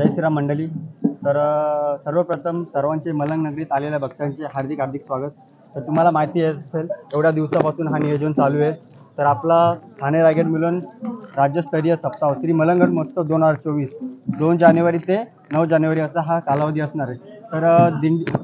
जय श्रीराम मंडळी. तर सर्वप्रथम सर्वांचे मलंग नगरीत आलेल्या भक्तांचे हार्दिक हार्दिक स्वागत. तर तुम्हाला माहिती असेल एवढ्या दिवसापासून हा नियोजन चालू आहे. तर आपला ठाणे रायगड मिळून राज्यस्तरीय सप्ताह श्री मलंगगड महोत्सव 2024 2 जानेवारी ते 9 जानेवारी असा हा कालावधी असणार आहे. तर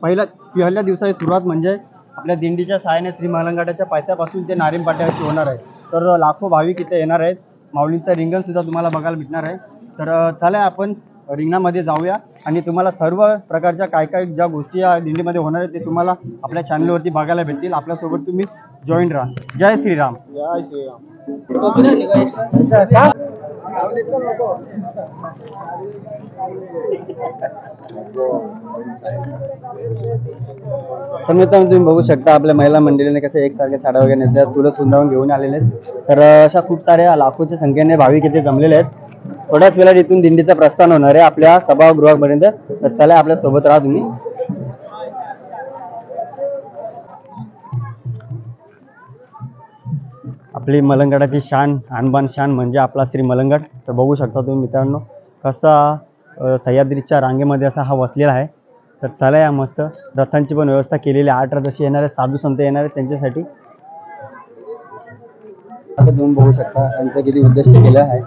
पहिल्या दिवसाची सुरुवात म्हणजे आपल्या दिंडीच्या सहाय्याने श्री मलंगगडाच्या पायथ्यापासून ते नारिंपाट्या अशी होणार आहे. तर लाखो भाविक इथे येणार आहेत. माऊलींचं रिंगण सुद्धा तुम्हाला बघायला भेटणार आहे. तर चला आपण रिंगणामध्ये जाऊया आणि तुम्हाला सर्व प्रकारच्या काय ज्या गोष्टी या दिंडीमध्ये होणार आहेत ते तुम्हाला आपल्या चॅनलवरती बघायला भेटतील. आपल्यासोबत तुम्ही जॉईन राहा. जय श्रीराम. जय श्रीराम. तर मित्रांनो तुम्ही बघू शकता आपल्या महिला मंडळीने कसे एकसारखे साड्या वगैरे नेसल्या, तुळस वृंदावन घेऊन आलेले आहेत. तर अशा खूप साऱ्या लाखोच्या संख्येने भाविक इथे जमलेले आहेत. थोड्याच वेळात इथून दिंडीचं प्रस्थान होणार आहे आपल्या सभागृहापर्यंत. तर चला आपल्या सोबत राहा तुम्ही. आपली मलंगगडाची शान आणबान शान म्हणजे आपला श्री मलंगगड. तर बघू शकता तुम्ही मित्रांनो कसा सह्याद्रीच्या रांगेमध्ये असा हा वसलेला आहे. तर चला या मस्त रथांची पण व्यवस्था केलेली आहे. 8 रथ असे येणारे, साधू संत येणार आहेत त्यांच्यासाठी. आता तुम्ही बघू शकता त्यांचं किती उद्दिष्ट केलं आहे.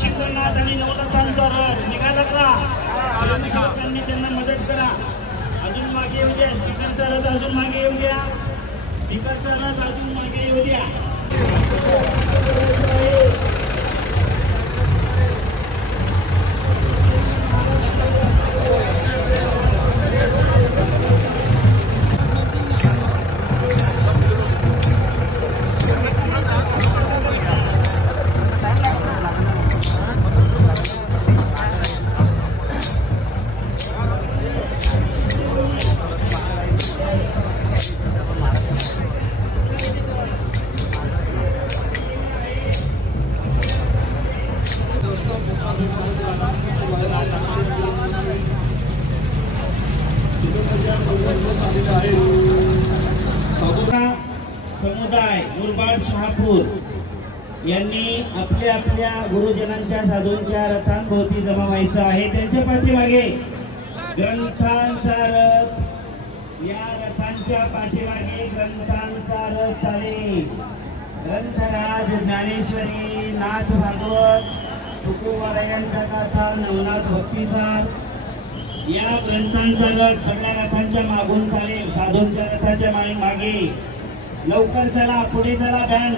चित्रनाथ आणि नवनाथांचा रथ निघाला का? लोकांनी त्यांना मदत करा. अजून मागे येऊ द्या. स्पीकरचा रथ अजून मागे येऊ द्या. स्पीकरचा रथ अजून मागे येऊ द्या. समुदाय मुरबाड शहापूर यांनी आपल्या आपल्या गुरुजनांच्या साधूंच्या रथांभोवती जमा व्हायचं आहे. त्यांच्या पाठीमागे ग्रंथांचा रथ, या रथांच्या पाठीमागे ग्रंथांचा रथ चालेल. ग्रंथराज ज्ञानेश्वरी, नाथ भागवत, तुकोबारायांचा गाथा, नवनाथ भक्तिसार या ग्रंथांचा रथ सगळ्या रथांच्या मागून चालेल. साधूंच्या रथाच्या मागे लवकर चला, पुढे चला. बँड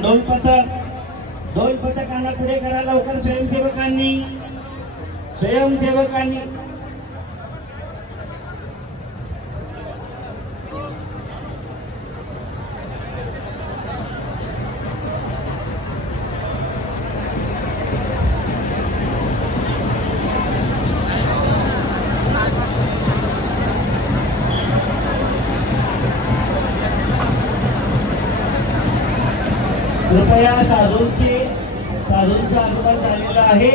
ढोल पथकांना पुढे करा लवकर. स्वयंसेवकांनी कृपया साधूंचं आगमन झालेलं आहे.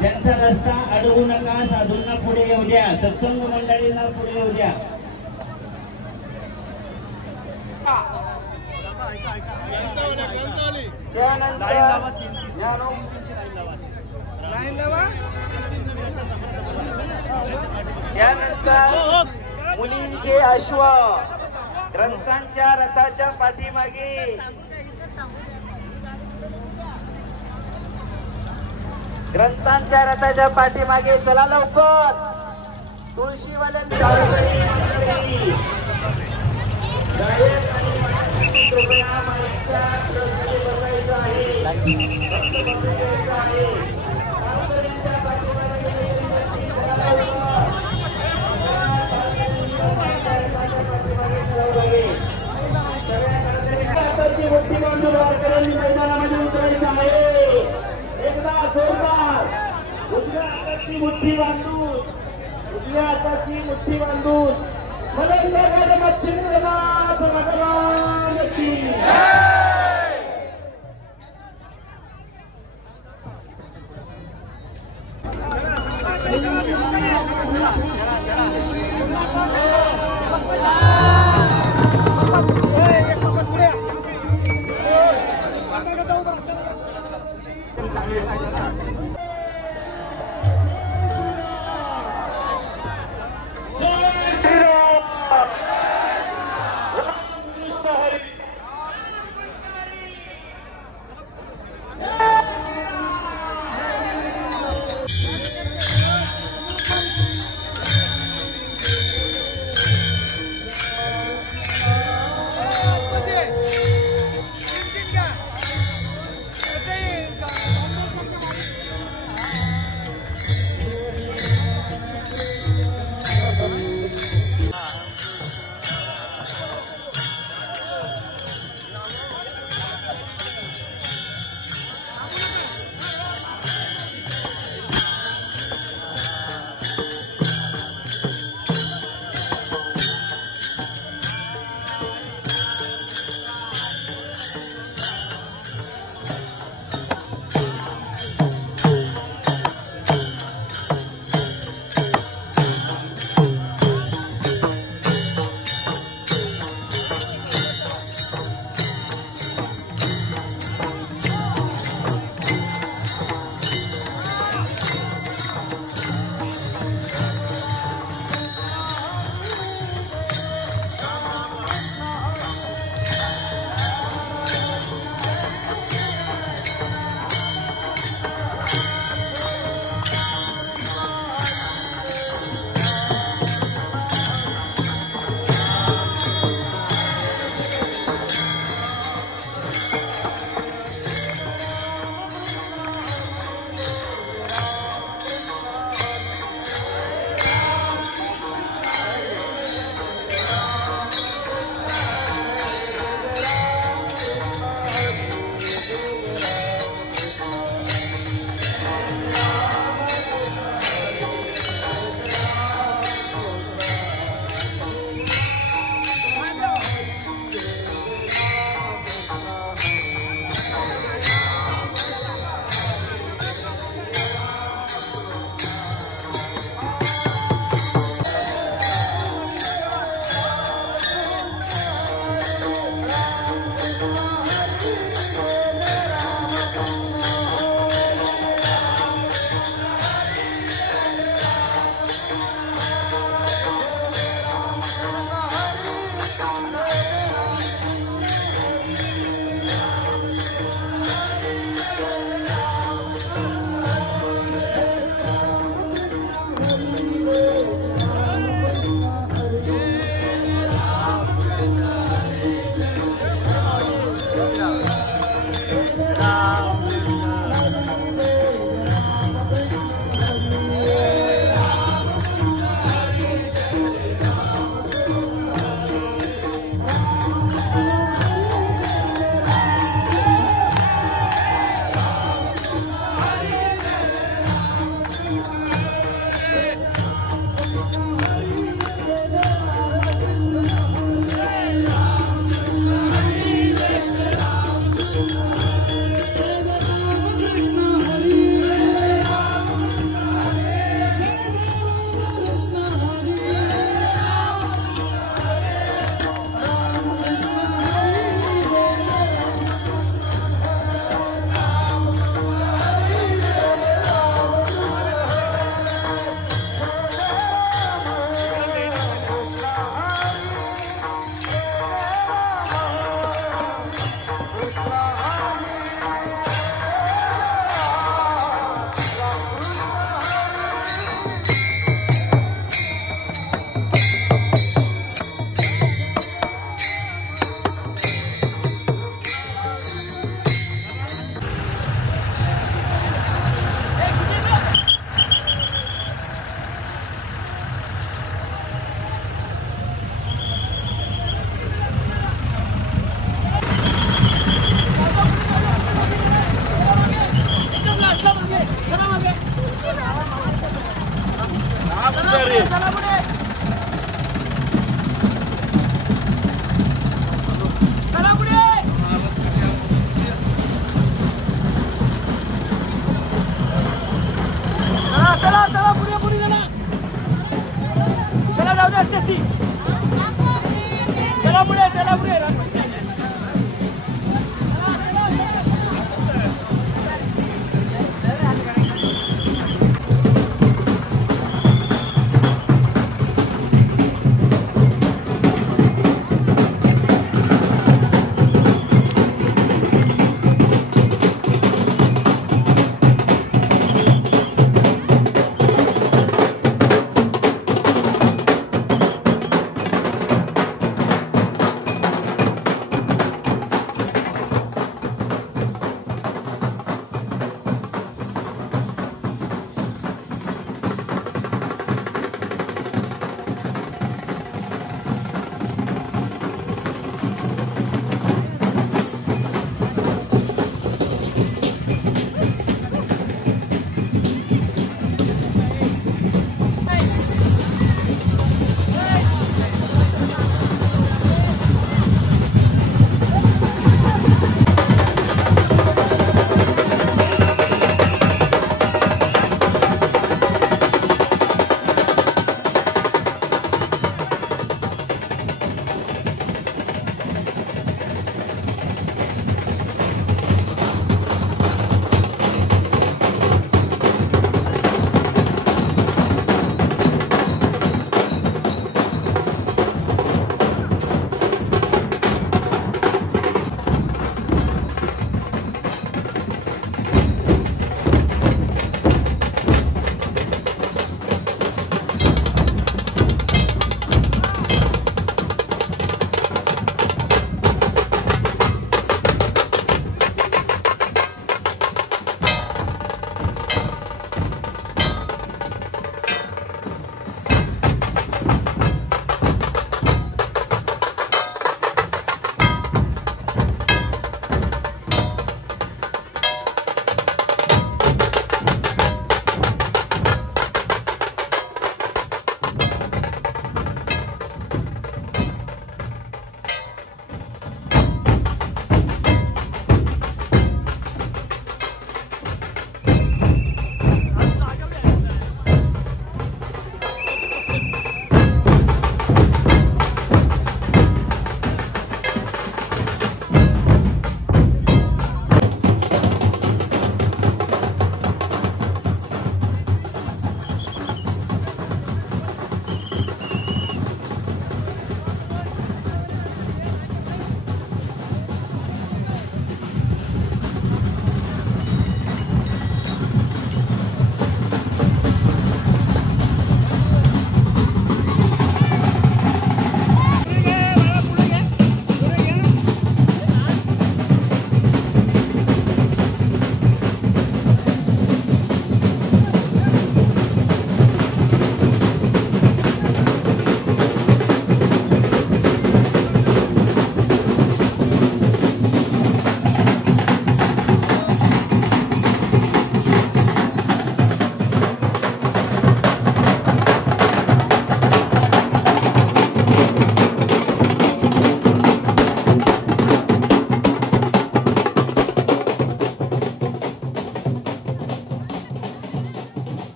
ज्यांचा रस्ता अडवू नका, साधूंना पुढे येऊ द्या, सत्संग मंडळींना पुढे येऊ द्या. त्यानंतर मुलींचे अश्व ग्रंथांच्या रथाच्या पाठीमागे चला लवकर. तुळशीवाल्यांनी कृपया माईच्या ट्रकमध्ये बसायचं आहे. हाताची मुठ्ठी बांधून वारकऱ्यांनी मैदानामध्ये उतरायचं आहे. एकदा जोरदार उजव्या हाताची मुठ्ठी बांधून मलंगागड मच्छिंद्रनाथ भगवान की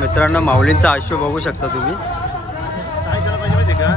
मित्रांनो माऊलींचा आशू बघू शकता तुम्ही. काय करायला पाहिजे माहिती का?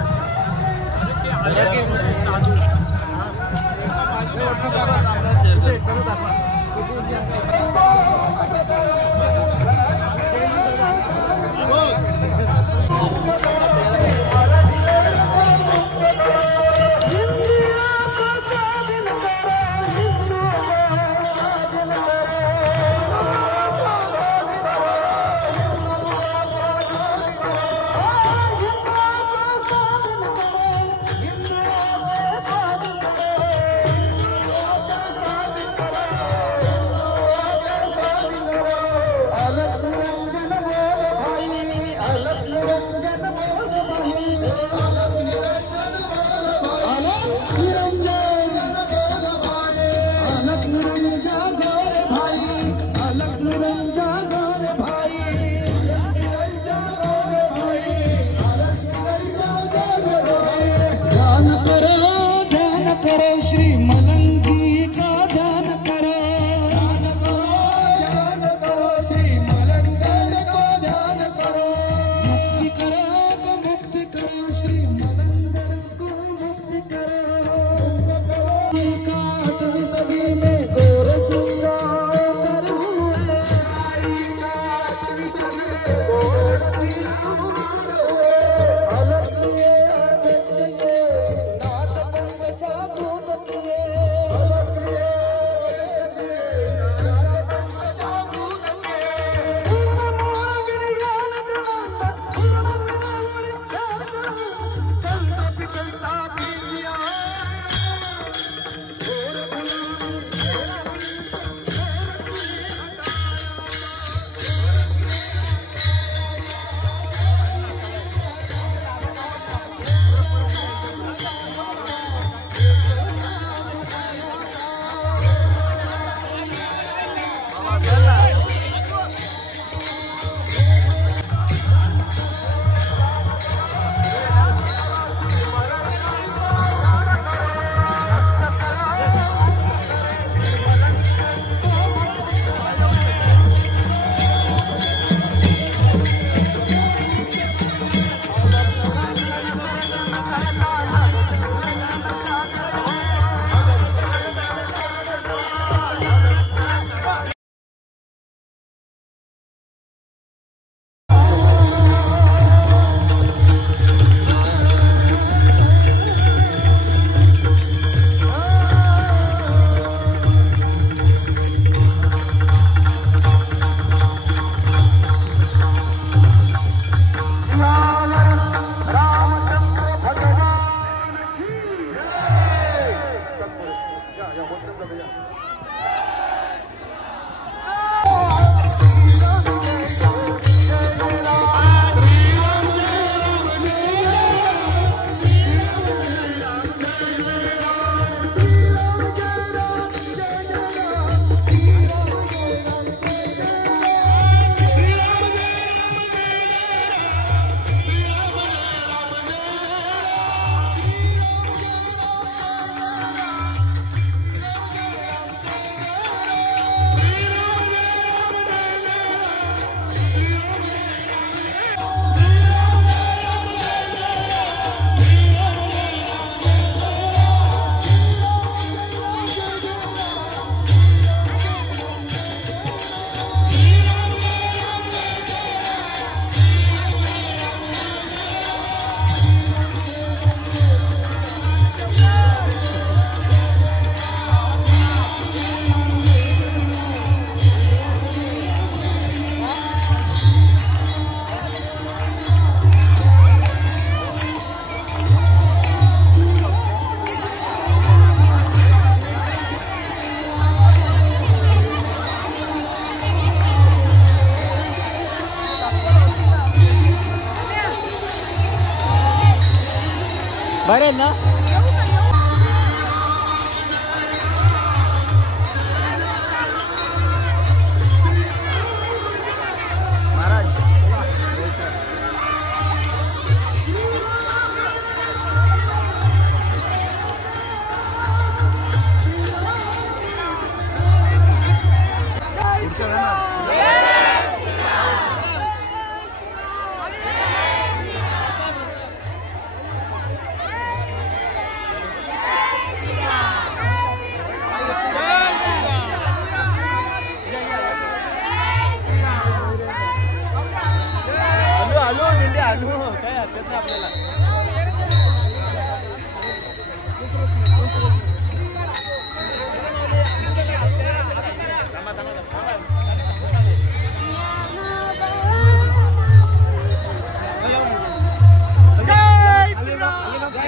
बाहेर आहेत ना?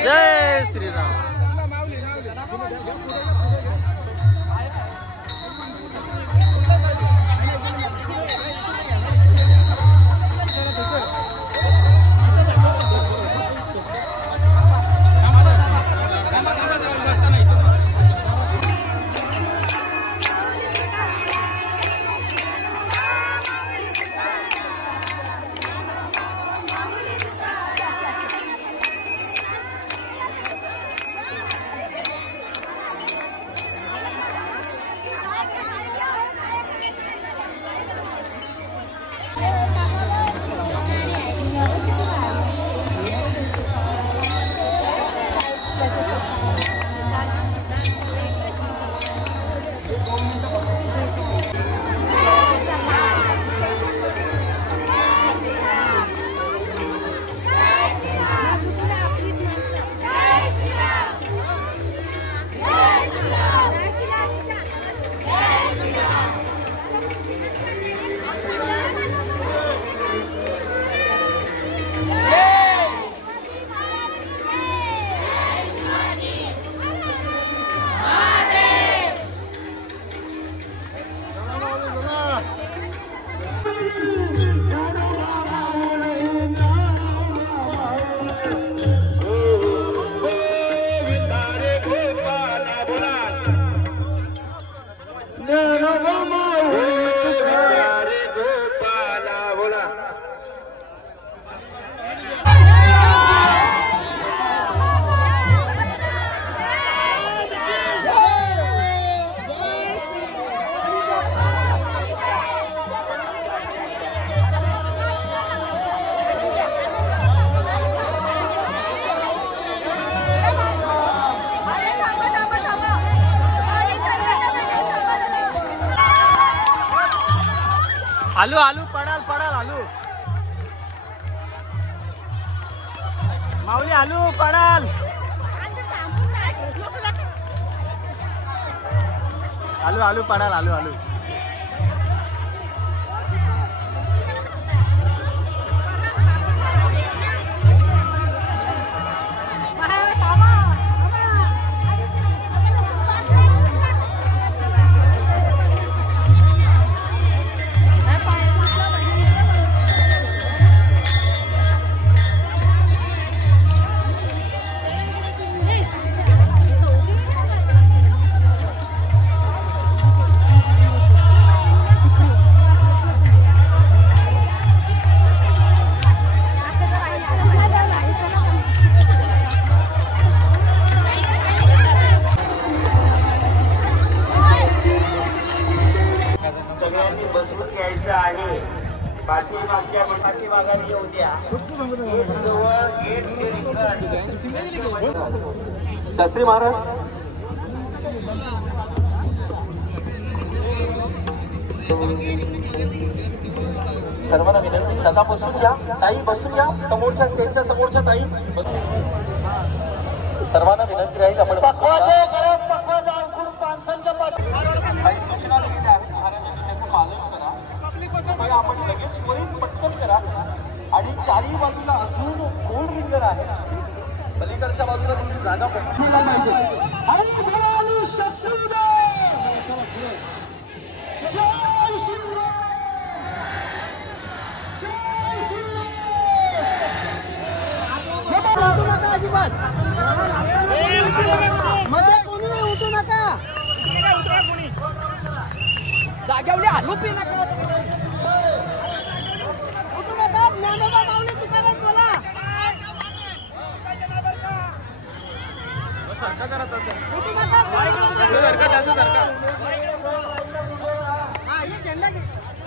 जय श्रीराम. आलू आलू पडाल पडाल आलू माऊली आलू पडाल आलू आलू पडाल आलू आलू शास्त्री महाराज सर्वांना विनंती दादा बसून घ्या ताई बसून घ्या समोरच्या स्टेजच्या समोरच्या ताई सर्वांना विनंती राहील आपण काही सूचना दिलेल्या आहेत महाराजांनी पालन करा आपण लगेच त्वरित पटकन करा आणि चारही बाजूला अजून गोल रिंगण आहे पलीकडच्या बाजूला तुमची जागा पकडली अजिबात मध्ये कोणी नाही उठू नका जागेवले आलोपी नका उठू नका ज्ञानोबा माऊली तुकाराम बोला उठू नका हा ये झेंडा घे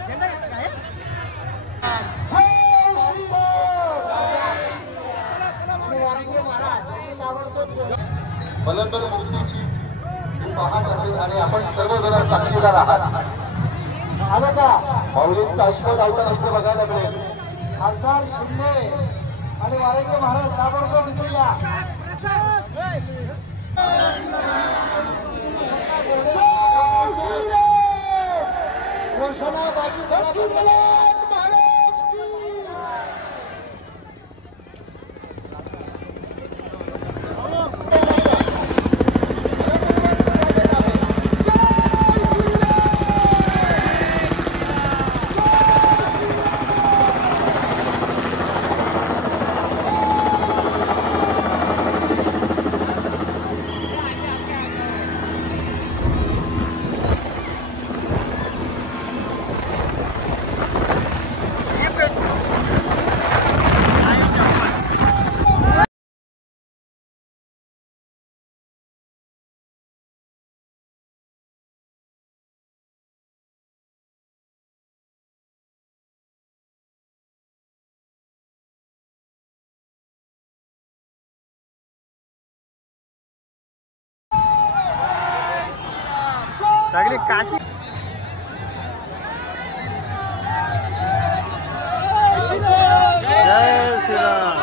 झेंडा आहे बलंदर मूर्तीची पाहत असेल आणि आपण सर्वजण साक्षीदार आहात. आलं का माऊलींचा अश्वधावता इथे बघायला मिळेल. खासदार शिंदे आणि वारंगे महाराज ताबडतोब इथे या. घोषणाबाजी सगळी काशी जय श्रीराम.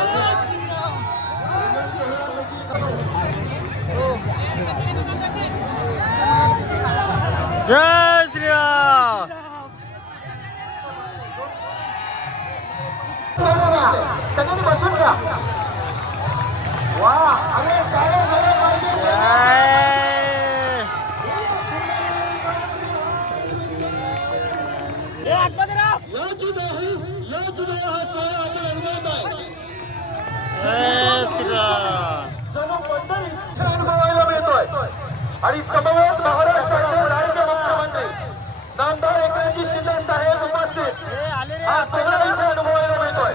जय श्रीराम. सगळ्यांनी बसून घ्या. वा अरे काय अनुभवायला मिळतोय. आणि समवेत महाराष्ट्राचे राज्य मुख्यमंत्री नामदार एकनाथजी शिंदे साहेब उपस्थित हा सगळा इथे अनुभवायला मिळतोय.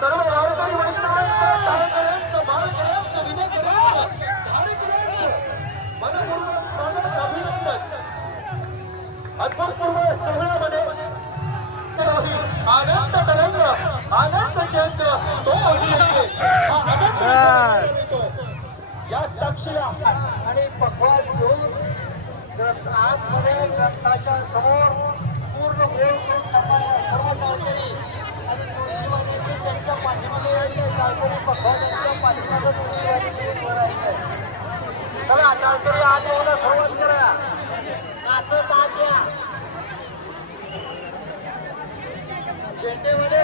सर्व वारकरी वैष्णवांचं टाळकऱ्यांचं माळकऱ्यांचं विनयकऱ्यांचं धारेकऱ्यांचं मनपूर्वक स्वागत अभिनंदन. अभूतपूर्व सोहळ्यामध्ये आनंद तरंग आनंद चंद तो या साक्षीला आणि पकवान घेऊन आजमध्ये ग्रंथाच्या समोर पूर्ण गोल करून टाकणाऱ्या सर्व गावकरी आणि तुळशीवाडीचे त्यांच्या पाठीमध्ये गावकरी पकवान यांच्या पाठीमागे तुळशीवाडीचे वर आहे. चला गावकरी आज येऊन सुरुवात करा. नाचत आज या झेंडेवाले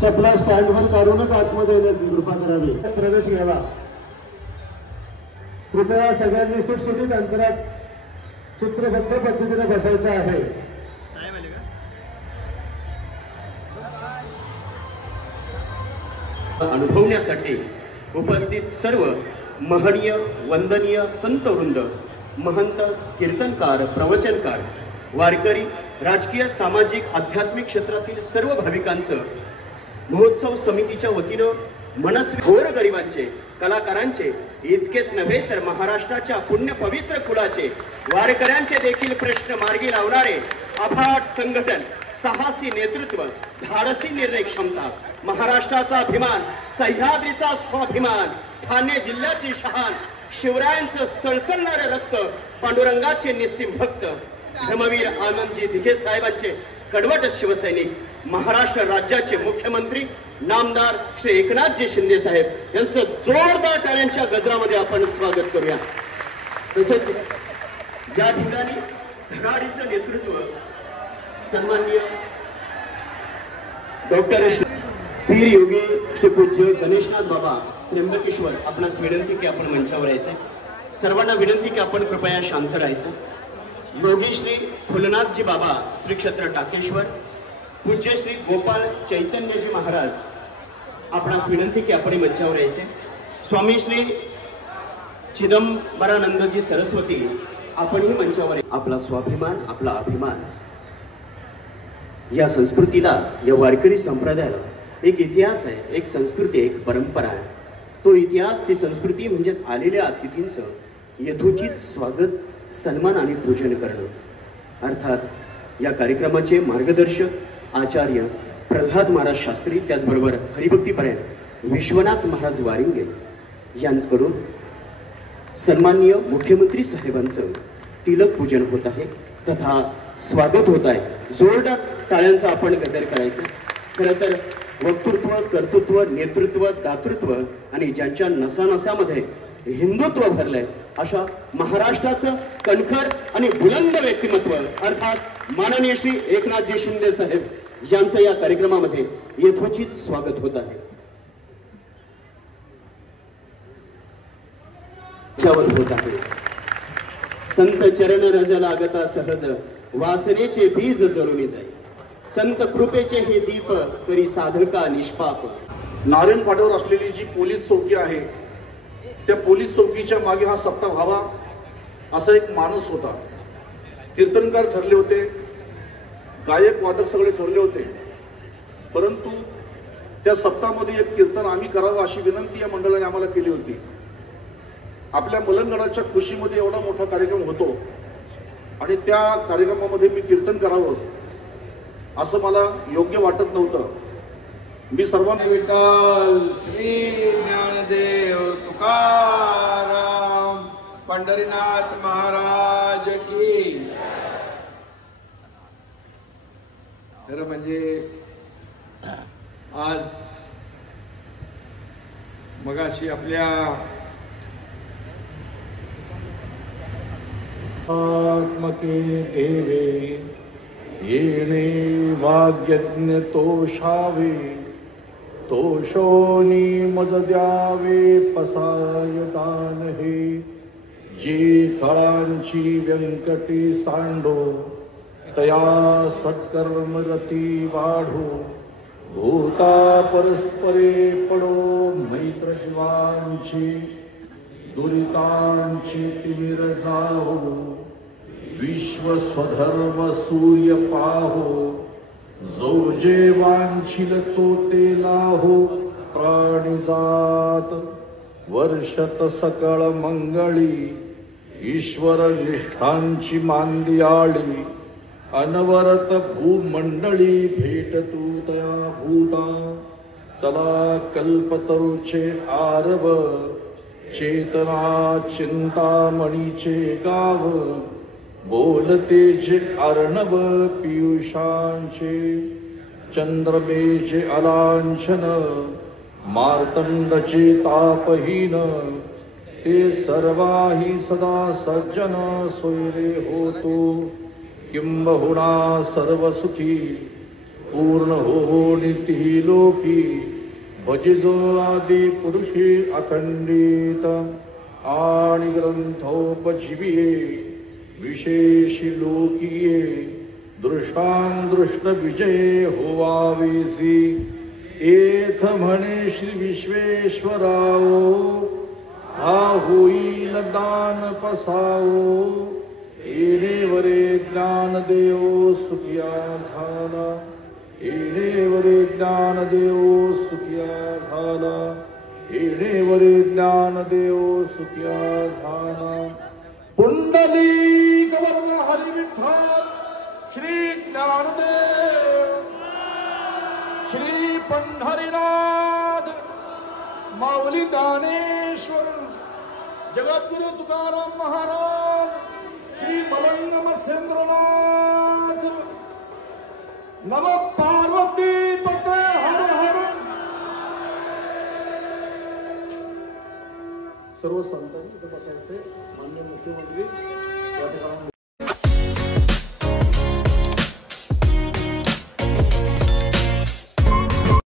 चपला स्टँडवर काढूनच आतमध्ये येण्याची कृपा करावी. प्रवेश घ्यावा. कृपया सगळ्यांनी सुटसुटीत अंतरात सूत्रबद्ध पद्धतीने बसायचं आहे. अनुभवण्यासाठी उपस्थित सर्व महनीय वंदनीय संतवृंद, महंत, कीर्तनकार, प्रवचनकार, वारकरी, राजकीय, सामाजिक, आध्यात्मिक क्षेत्रातील सर्व भाविकांचं महोत्सव समितीच्या वतीनं मनस्वी गोरगरिबांचे कलाकारांचे इतकेच नव्हे तर महाराष्ट्राच्या पुण्य पवित्र कुलाचे वारकऱ्यांचे देखील प्रश्न मार्गी लावणारे अफाट संघटन, साहसी नेतृत्व, धाडसी निर्णय क्षमता, महाराष्ट्राचा अभिमान, सह्याद्रीचा स्वाभिमान, ठाणे जिल्ह्याची शान, शिवरायांचं सळसळणारे रक्त, पांडुरंगाचे निस्सीम भक्त, धर्मवीर आनंदजी दिघे साहेबांचे कडवट शिवसैनिक, महाराष्ट्र राज्याचे मुख्यमंत्री नामदार श्री एकनाथजी शिंदे साहेब यांचं जोरदार टाळ्यांच्या गजरामध्ये आपण स्वागत करूया. तसेच या ठिकाणी धडाडीचं नेतृत्व सन्माननीय डॉक्टर पीर योगी श्री पूज्य गणेशनाथ बाबा त्र्यंबकेश्वर आपणास विनंती की आपण मंचावर यायचे. सर्वांना विनंती की आपण कृपया शांत राहायचं. योगी श्री फुलनाथजी बाबा श्री क्षेत्र टाकेश्वर, पूज्य श्री गोपाळ चैतन्यजी महाराज आपणास विनंती की आपण मंचावर यायचे. स्वामी श्री चिदंबरानंदजी सरस्वती आपणही मंचावर. आपला स्वाभिमान, आपला अभिमान, या संस्कृतीला, या वारकरी संप्रदायाला एक इतिहास आहे, एक संस्कृती, एक परंपरा आहे. तो इतिहास, ती संस्कृती म्हणजेच आलेल्या अतिथींचं यथोचित स्वागत, सन्मान आणि पूजन करणं. अर्थात या कार्यक्रमाचे मार्गदर्शक आचार्य प्रल्हाद महाराज शास्त्री, त्याचबरोबर हरिभक्तीपरायण विश्वनाथ महाराज वारिंगे यांच्याकडून सन्माननीय मुख्यमंत्री साहेबांचं तिलक पूजन होत आहे तथा स्वागत होत आहे. जोरदार टाळ्यांचा आपण गजर करायचं. खरं तर वक्तृत्व, कर्तृत्व, नेतृत्व, दातृत्व आणि ज्यांच्या नसानसामध्ये हिंदुत्व भरलंय अशा महाराष्ट्राचं कणखर आणि बुलंद व्यक्तिमत्व अर्थात माननीय श्री एकनाथजी शिंदे साहेब यांचं या कार्यक्रमामध्ये यथोचित स्वागत होत आहे. होत आहे. संत चरण रज लागता सहज, वासनेचे बीज जळून जाई. संत कृपेचे हे दीप करी साधका निष्पाप. नारायण पाट्यावर असलेली जी पोलीस चौकी आहे, त्या पोलीस चौकीच्या मागे हा सप्ताह व्हावा असा एक माणूस होता. कीर्तनकार ठरले होते, गायक वादक सगळे ठरले होते, परंतु त्या सप्ताहामध्ये एक कीर्तन आम्ही करावं अशी विनंती या मंडळाने आम्हाला केली होती. आपल्या मलंगडाच्या खुशीमध्ये एवढा मोठा कार्यक्रम होतो आणि त्या कार्यक्रमामध्ये मी कीर्तन करावं असं मला योग्य वाटत नव्हतं. मी सर्वांना विठ्ठल श्री ज्ञानदेव तुकाराम पंढरीनाथ महाराज की. खरं म्हणजे आज मगाशी आपल्या आत्मके देवे येणे वाग्यज्ञ तोषावे, तोषोनी मज द्यावे पसायदान हे. जी काळांची व्यंकटी सांडो, तया सत्कर्मरती वाढो. भूता परस्परे पडो मैत्र जीवांची, दुरितांची तिमिर जाहो. विश्व स्वधर्म सूर्य पाहो, जो जे वांछिल तो ते लाहो. प्राणीजात वर्षत सकळ मंगळी, ईश्वर निष्ठांची मांदियाळी. अनवरत भूमंडळी भेटतू तया भूता. चला कल्पतरुचे आरव, चेतना चिंतामणीचे गाव. बोलते जे अर्णव पियुषांचे, चंद्रमेचे अलांछन. मार्तंडचे तापहीन, ते सर्वाही सदा सर्जन सोयरे होतो. किंबहुना सर्व सुखी पूर्ण हो निती लोकी. भजिजो आदि पुरुषी अखंडित, आणि ग्रंथोपजीविये विशेषी लोकीये. दृष्टां दृष्ट विजय होवावेसी. एथ म्हणे श्री विश्वेश्वराओ, हा होईल दान पसाओ. येणेवरे ज्ञानदेव सुखिया झाला, येणेवरे ज्ञानदेव सुखिया झाला. येणेवरी ज्ञानदेव सुख्या झाला पुंडलिक वरद हरी विठ्ठल श्री ज्ञानदेव श्री पंढरीनाथ माऊली दानेश्वर जगद्गुरु तुकाराम महाराज श्री मलंग मत्स्येंद्रनाथ नम पार्वती पते हर हर. सर्व संतांनी इथे बसायचे. माननीय मुख्यमंत्री या ठिकाणी